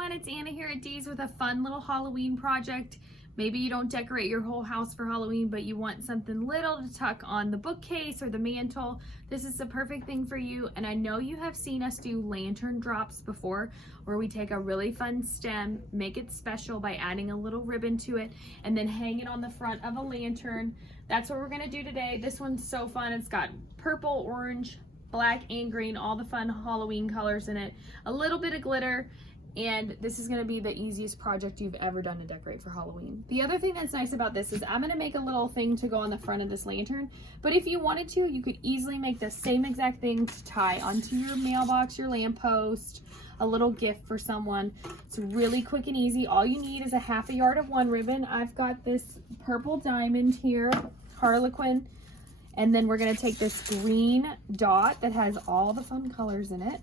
everyone, it's Anna here at Dee's with a fun little Halloween project. Maybe you don't decorate your whole house for Halloween, but you want something little to tuck on the bookcase or the mantle. This is the perfect thing for you. And I know you have seen us do lantern drops before, where we take a really fun stem, make it special by adding a little ribbon to it, and then hang it on the front of a lantern. That's what we're gonna do today. This one's so fun. It's got purple, orange, black, and green, all the fun Halloween colors in it, a little bit of glitter, and this is going to be the easiest project you've ever done to decorate for Halloween. The other thing that's nice about this is I'm going to make a little thing to go on the front of this lantern, but if you wanted to, you could easily make the same exact thing to tie onto your mailbox, your lamppost, a little gift for someone. It's really quick and easy. All you need is a ½ yard of one ribbon. I've got this purple diamond here, Harlequin. And then we're going to take this green dot that has all the fun colors in it.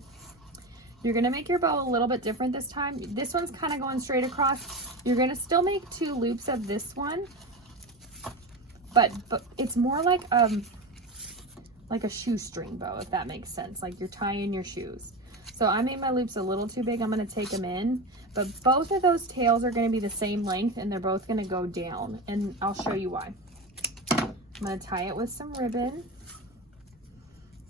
You're going to make your bow a little bit different this time. This one's kind of going straight across. You're going to still make 2 loops of this one, but it's more like a shoestring bow, if that makes sense, like you're tying your shoes. So I made my loops a little too big. I'm going to take them in, but both of those tails are going to be the same length, and they're both going to go down, and I'll show you why. I'm going to tie it with some ribbon.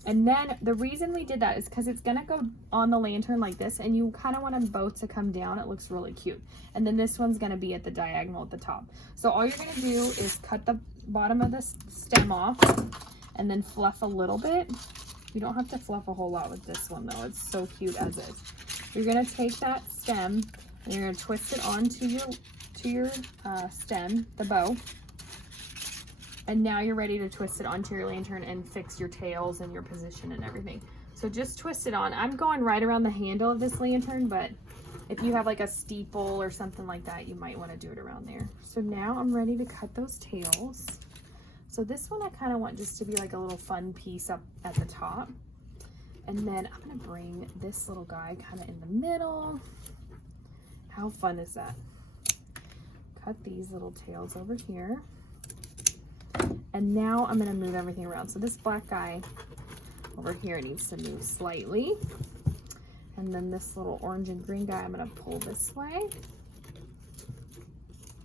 And then the reason we did that is because it's going to go on the lantern like this, and you kind of want them both to come down. It looks really cute. And then this one's going to be at the diagonal at the top. So all you're going to do is cut the bottom of the stem off and then fluff a little bit. You don't have to fluff a whole lot with this one though. It's so cute as is. You're going to take that stem and you're going to twist it onto your stem, the bow. And now you're ready to twist it onto your lantern and fix your tails and your position and everything. So just twist it on. I'm going right around the handle of this lantern, but if you have like a steeple or something like that, you might want to do it around there. So now I'm ready to cut those tails. So this one I kind of want just to be like a little fun piece up at the top. And then I'm going to bring this little guy kind of in the middle. How fun is that? Cut these little tails over here. And now I'm going to move everything around. So this black guy over here needs to move slightly. And then this little orange and green guy, I'm going to pull this way.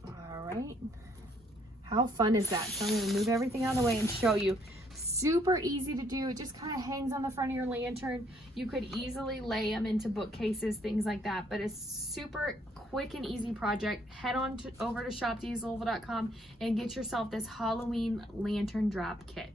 All right. How fun is that? So I'm going to move everything out of the way and show you. Super easy to do. It just kind of hangs on the front of your lantern. You could easily lay them into bookcases, things like that. But it's super quick and easy project. Head on over to shopdeeslouisville.com and get yourself this Halloween lantern drop kit.